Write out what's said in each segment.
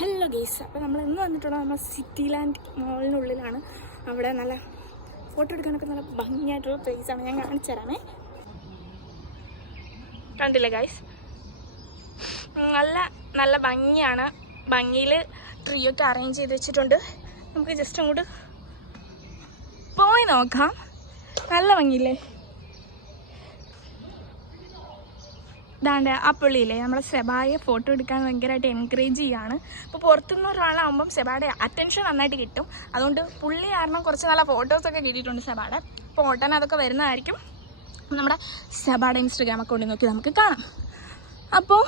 Hello guys, അപ്പോൾ നമ്മൾ ഇന്ന് വന്നിട്ടുള്ളത് നമ്മൾ സിറ്റി ലാൻഡ് മോളിനുള്ളിലാണ്. അവിടെ നല്ല ഫോട്ടോ എടുക്കാനൊക്കെ നല്ല ഭംഗിയായിട്ടുള്ള പ്ലേസാണ്. ഞാൻ കാണിച്ചു തരാമേ. കണ്ടില്ലേ ഗൈസ്, നല്ല നല്ല ഭംഗിയാണ്. ഭംഗിയിൽ ട്രീ ഒക്കെ അറേഞ്ച് ചെയ്ത് വെച്ചിട്ടുണ്ട്. നമുക്ക് ജസ്റ്റ് അങ്ങോട്ട് പോയി നോക്കാം. നല്ല ഭംഗിയില്ലേ? ഇതാണ്ട് ആ പുള്ളിയില്ലേ, നമ്മളെ സെബായെ ഫോട്ടോ എടുക്കാൻ ഭയങ്കരമായിട്ട് എൻകറേജ് ചെയ്യുകയാണ്. അപ്പോൾ പുറത്തുനിന്ന് ഒരാളാകുമ്പം സെബായുടെ അറ്റൻഷൻ നന്നായിട്ട് കിട്ടും. അതുകൊണ്ട് പുള്ളി കാരണം കുറച്ച് നല്ല ഫോട്ടോസൊക്കെ കിട്ടിയിട്ടുണ്ട് സെബായുടെ. അപ്പോൾ ഉടനെ അതൊക്കെ വരുന്നതായിരിക്കും. നമ്മുടെ സെബായുടെ ഇൻസ്റ്റഗ്രാം അക്കൗണ്ടിൽ നോക്കി നമുക്ക് കാണാം. അപ്പോൾ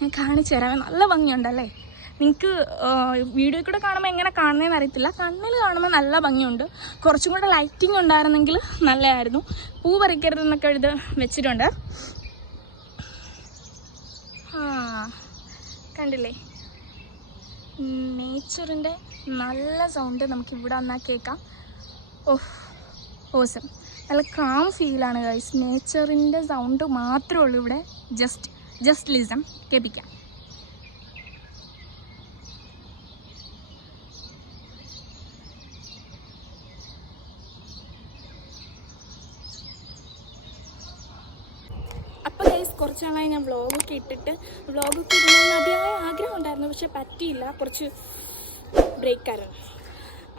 ഞാൻ കാണിച്ചു തരാം. നല്ല ഭംഗിയുണ്ടല്ലേ? നിങ്ങൾക്ക് വീഡിയോയിൽ കൂടെ കാണുമ്പോൾ എങ്ങനെ കാണുന്നതെന്ന് അറിയത്തില്ല. കണ്ണിൽ കാണുമ്പോൾ നല്ല ഭംഗിയുണ്ട്. കുറച്ചും കൂടെ ലൈറ്റിംഗ് ഉണ്ടായിരുന്നെങ്കിൽ നല്ലതായിരുന്നു. പൂ പറിക്കരുതെന്നൊക്കെ എഴുതി വെച്ചിട്ടുണ്ട്. കണ്ടില്ലേ, നേച്ചറിൻ്റെ നല്ല സൗണ്ട് നമുക്ക് ഇവിടെ വന്നാൽ കേൾക്കാം. ഓസം, നല്ല കാം ഫീലാണ് ഗൈസ്. നേച്ചറിൻ്റെ സൗണ്ട് മാത്രമേ ഉള്ളൂ ഇവിടെ. ജസ്റ്റ് ലിസൺ, കേൾപ്പിക്കാം. കുറച്ച് നാളായി ഞാൻ വ്ളോഗൊക്കെ ഇട്ടിട്ട് ഇടണമെന്ന് അതിയായ ആഗ്രഹം ഉണ്ടായിരുന്നു. പക്ഷെ പറ്റിയില്ല, കുറച്ച് ബ്രേക്കായിരുന്നു.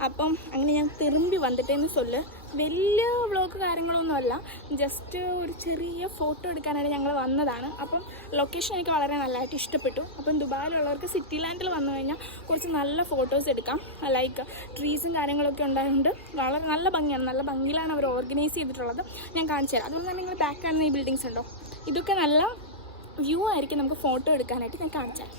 അപ്പം അങ്ങനെ ഞാൻ തിരുമ്പി വന്നിട്ടേന്ന് ചൊല്ല്. വലിയ വ്ളോഗ് കാര്യങ്ങളൊന്നുമല്ല, ജസ്റ്റ് ഒരു ചെറിയ ഫോട്ടോ എടുക്കാനായിട്ട് ഞങ്ങൾ വന്നതാണ്. അപ്പം ലൊക്കേഷൻ എനിക്ക് വളരെ നല്ലതായിട്ട് ഇഷ്ടപ്പെട്ടു. അപ്പം ദുബായിലുള്ളവർക്ക് സിറ്റി ലാൻഡിൽ വന്നു കഴിഞ്ഞാൽ കുറച്ച് നല്ല ഫോട്ടോസ് എടുക്കാം. ലൈക്ക് ട്രീസും കാര്യങ്ങളൊക്കെ ഉണ്ടായതുകൊണ്ട് വളരെ നല്ല ഭംഗിയാണ്. നല്ല ഭംഗിയിലാണ് അവർ ഓർഗനൈസ് ചെയ്തിട്ടുള്ളത്. ഞാൻ കാണിച്ചു തരാം. അതുപോലെ തന്നെ നിങ്ങൾ ബാക്ക് കാണുന്ന ഈ ബിൽഡിങ്സ് ഉണ്ടോ, ഇതൊക്കെ നല്ല വ്യൂ ആയിരിക്കും നമുക്ക് ഫോട്ടോ എടുക്കാനായിട്ട്. ഞാൻ കാണിച്ചു തരാം.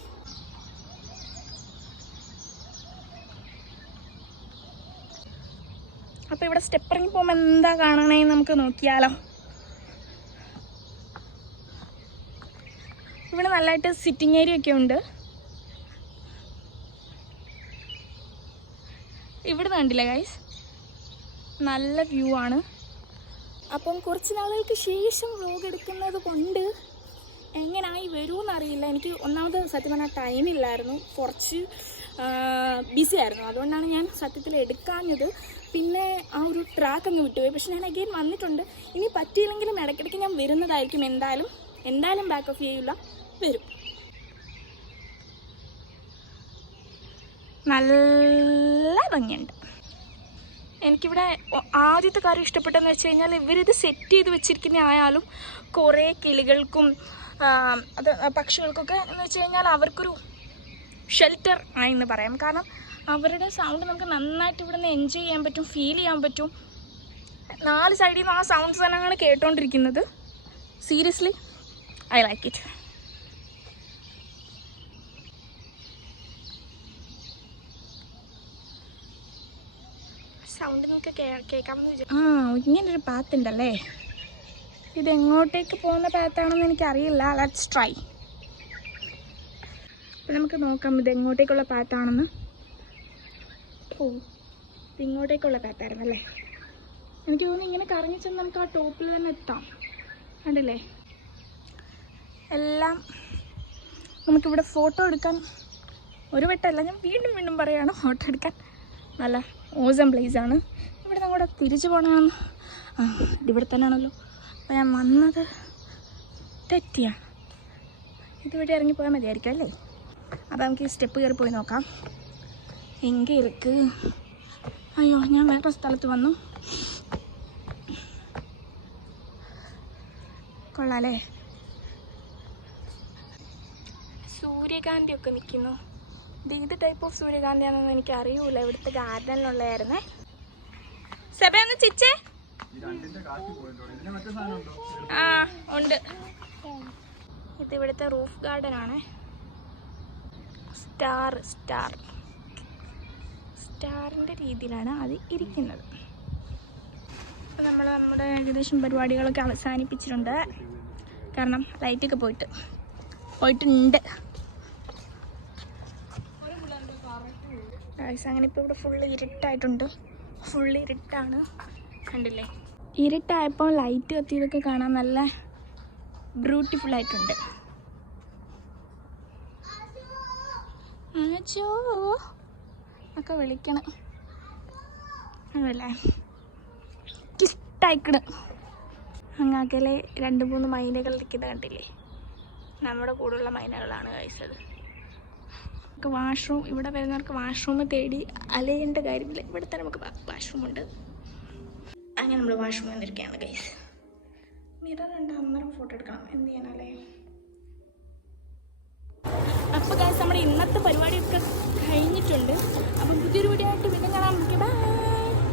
അപ്പോൾ ഇവിടെ സ്റ്റെപ്പ് ഇറങ്ങി പോകുമ്പോൾ എന്താ കാണണേന്ന് നമുക്ക് നോക്കിയാലോ. ഇവിടെ നല്ലതായിട്ട് സിറ്റിംഗ് ഏരിയ ഒക്കെ ഉണ്ട്. ഇവിടെ കണ്ടില്ലേ ഗൈസ്, നല്ല വ്യൂ ആണ്. അപ്പം കുറച്ച് നാളുകൾക്ക് ശേഷം വ്ലോഗ് എടുക്കുന്നത് കൊണ്ട് എങ്ങനായി വരുമെന്നറിയില്ല. എനിക്ക് ഒന്നാമത് സത്യം പറഞ്ഞാൽ ടൈമില്ലായിരുന്നു, കുറച്ച് ബിസി ആയിരുന്നു. അതുകൊണ്ടാണ് ഞാൻ സത്യത്തിൽ എടുക്കാഞ്ഞത്. പിന്നെ ആ ഒരു ട്രാക്ക് അങ്ങ് വിട്ടുപോയി. പക്ഷെ ഞാൻ അഗെയിൻ വന്നിട്ടുണ്ട്. ഇനി പറ്റിയില്ലെങ്കിലും ഇടയ്ക്കിടയ്ക്ക് ഞാൻ വരുന്നതായിരിക്കും. എന്തായാലും ബാക്ക് ഓഫ് ചെയ്യില്ല, വരും. നല്ല ഭംഗിയുണ്ട്. എനിക്കിവിടെ ആദ്യത്തെ കാര്യം ഇഷ്ടപ്പെട്ടെന്ന് വെച്ച് കഴിഞ്ഞാൽ ഇവരിത് സെറ്റ് ചെയ്ത് വെച്ചിരിക്കുന്ന ആയാലും കുറേ കിളികൾക്കും അത് പക്ഷികൾക്കൊക്കെ എന്ന് വെച്ച് കഴിഞ്ഞാൽ അവർക്കൊരു ഷെൽട്ടർ ആയെന്ന് പറയാം. കാരണം അവരുടെ സൗണ്ട് നമുക്ക് നന്നായിട്ട് ഇവിടെ നിന്ന് എൻജോയ് ചെയ്യാൻ പറ്റും, ഫീൽ ചെയ്യാൻ പറ്റും. 4 സൈഡിൽ നിന്ന് ആ സൗണ്ട്സ് തന്നെയാണ് കേട്ടോണ്ടിരിക്കുന്നത്. Seriously I like it. Sound നിങ്ങൾക്ക് കേൾക്കാമെന്ന് വിചാരിച്ചു. ഇങ്ങനൊരു പാത്ത് ഉണ്ടല്ലേ? ഇതെങ്ങോട്ടേക്ക് പോകുന്ന പാത്താണെന്ന് എനിക്കറിയില്ല. Let's try. അപ്പം നമുക്ക് നോക്കാം ഇതെങ്ങോട്ടേക്കുള്ള പാത്താണെന്ന്. ഇത് ഇങ്ങോട്ടേക്കുള്ള പാത്തായിരുന്നു അല്ലേ? എനിക്ക് തോന്നുന്നു ഇങ്ങനെ കറങ്ങി ചെന്ന് നമുക്ക് ആ ടോപ്പിൽ തന്നെ എത്താം. കണ്ടില്ലേ, എല്ലാം നമുക്കിവിടെ ഫോട്ടോ എടുക്കാൻ ഒരു വട്ടമല്ല, ഞാൻ വീണ്ടും പറയുകയാണ്, ഫോട്ടോ എടുക്കാൻ നല്ല ഓസം പ്ലേസാണ്. ഇവിടെ അങ്ങോട്ട് തിരിച്ചു പോകണമെന്ന് ഇവിടെ തന്നെയാണല്ലോ. അപ്പോൾ ഞാൻ വന്നത് തെറ്റിയാണ്. ഇതുവഴി ഇറങ്ങിപ്പോയാൽ മതിയായിരിക്കും അല്ലേ? അപ്പോൾ നമുക്ക് ഈ സ്റ്റെപ്പ് കയറി പോയി നോക്കാം. എங்கே ഇருக்கு? അയ്യോ, ഞാൻ വേറെ സ്ഥലത്ത് വന്നു. കൊള്ളാലേ? സൂര്യകാന്തിയൊക്കെ നിൽക്കുന്നു. ഇത് ടൈപ്പ് ഓഫ് സൂര്യകാന്തിയാണെന്ന് എനിക്ക് അറിയൂല. ഇവിടുത്തെ ഗാർഡനിലുള്ളതായിരുന്നേ. സെബയൊന്ന് ചിച്ചേ. ആ ഉണ്ട്. ഇതിവിടുത്തെ റൂഫ് ഗാർഡൻ ആണ്. സ്റ്റാറിൻ്റെ രീതിയിലാണ് അത് ഇരിക്കുന്നത്. അപ്പോൾ നമ്മുടെ ഏകദേശം പരിപാടികളൊക്കെ അവസാനിപ്പിച്ചിട്ടുണ്ട്. കാരണം ലൈറ്റൊക്കെ പോയിട്ടുണ്ട്. അങ്ങനെ ഇപ്പോൾ ഇവിടെ ഫുള്ള് ഇരുട്ടായിട്ടുണ്ട്. ഫുള്ള് ഇരുട്ടാണ്, കണ്ടില്ലേ? ഇരുട്ടായപ്പോൾ ലൈറ്റ് കത്തിയതൊക്കെ കാണാൻ നല്ല ബ്യൂട്ടിഫുൾ ആയിട്ടുണ്ട്. ആച്ചോ ഒക്കെ വിളിക്കണം അതല്ലേ ഇഷ്ടമായിക്കണ്. അങ്ങാക്കലെ 2-3 മൈനകൾ ഇരിക്കുന്നത് കണ്ടില്ലേ? നമ്മുടെ കൂടെയുള്ള മൈനകളാണ് കഴിച്ചത്. വാഷ്റൂം ഇവിടെ വരുന്നവർക്ക് വാഷ്റൂം തേടി അലയേണ്ട കാര്യമില്ല. ഇവിടെ തന്നെ നമുക്ക് വാഷ്റൂമുണ്ട്. അങ്ങനെ നമ്മൾ വാഷ്റൂമിൽ വന്നിരിക്കുകയാണ് ഗൈസ്. മിറർ ഉണ്ട്, അന്നേരം ഫോട്ടോ എടുക്കണം. എന്ത് ചെയ്യാനല്ലേ? അപ്പോൾ ഗൈസ് നമ്മുടെ ഇന്നത്തെ പരിപാടിയൊക്കെ കഴിഞ്ഞിട്ടുണ്ട്. അപ്പം പുതിയൊരു വീഡിയോ ആയിട്ട് വീണ്ടും കാണാം. ബൈ.